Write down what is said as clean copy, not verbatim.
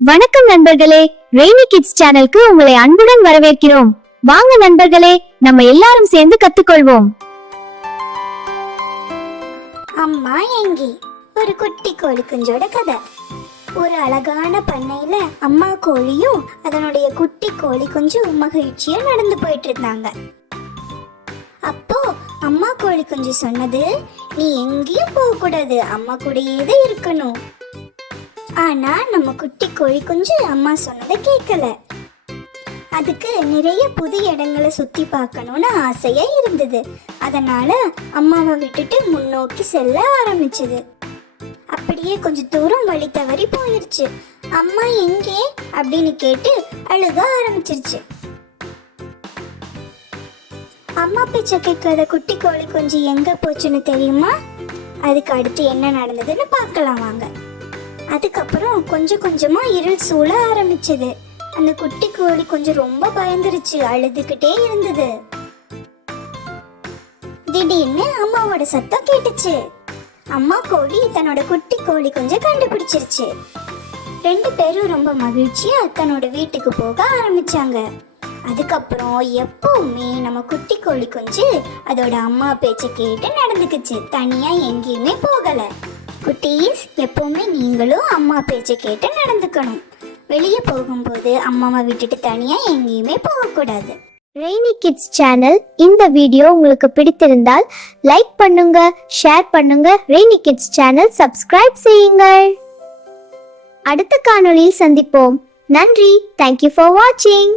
வணக்கம் நண்பர்களே, rainy kids சேனலுக்கு உங்களை அன்புடன் வரவேற்கிறோம். வாங்க நண்பர்களே, நம்ம எல்லாரும் சேர்ந்து கத்துக்கொள்வோம். அம்மா எங்கே? ஒரு குட்டி கோழி குஞ்சோட கதை. ஒரு அழகான பண்ணையில அம்மா கோழியும் அதனுடைய குட்டி கோழி குஞ்சும் மகிழ்ச்சியா நடந்து போயிட்டு இருந்தாங்க. அப்போ அம்மா கோழி குஞ்சு சொன்னது, நீ எங்கேயும் போக கூடாது, அம்மா கூடயே தான் இருக்கணும். ஆனா நம்ம குட்டி கோழி குஞ்சு அம்மா சொன்னதை கேட்கல. அதுக்கு நிறைய புது இடங்களை சுத்தி பார்க்கணும்னு ஆசையா இருந்தது. அதனால அம்மாவை விட்டுட்டு முன்னோக்கி செல்ல ஆரம்பிச்சது. அப்படியே கொஞ்ச தூரம் வழி தவறி போயிருச்சு. அம்மா எங்கே அப்படின்னு கேட்டு அழுக ஆரம்பிச்சிருச்சு. அம்மா பேச்ச கேட்காத குட்டி கோழி குஞ்சு எங்க போச்சுன்னு தெரியுமா? அதுக்கு அடுத்து என்ன நடந்ததுன்னு பார்க்கலாம் வாங்க. அதுக்கப்புறம் கொஞ்சம் கொஞ்சமா இருள் சூழ ஆரம்பிச்சது. அந்த குட்டி கோழி கொஞ்சம் ரொம்ப பயந்துருச்சு, அழுதுகிட்டே இருந்தது. திடீர்னு அம்மாவோட சத்தம் கேட்டுச்சு. அம்மா கோழி தன்னோட குட்டி கோழி கொஞ்சம் கண்டுபிடிச்சிருச்சு. ரெண்டு பேரும் ரொம்ப மகிழ்ச்சியா தன்னோட வீட்டுக்கு போக ஆரம்பிச்சாங்க. அதுக்கப்புறம் எப்பவுமே நம்ம குட்டி கோழி குஞ்சு அதோட அம்மா பேச்ச கேட்டு நடந்துக்குச்சு, தனியா எங்கேயுமே போகல. குட்டீஸ், எப்பவுமே நீங்களும் அம்மா பேச்ச கேட்டு நடந்துக்கணும். வெளியே போகும்போது அம்மாவை விட்டுட்டு தனியா எங்கேயுமே போகக்கூடாது. ரெய்னி கிட்ஸ் சேனல் இந்த வீடியோ உங்களுக்கு பிடித்திருந்தால் லைக் பண்ணுங்க, ஷேர் பண்ணுங்க. ரெய்னி கிட்ஸ் சேனல் சப்ஸ்கிரைப் செய்யுங்கள். அடுத்த காணொளியில் சந்திப்போம். நன்றி. தேங்க்யூ ஃபார் வாட்சிங்.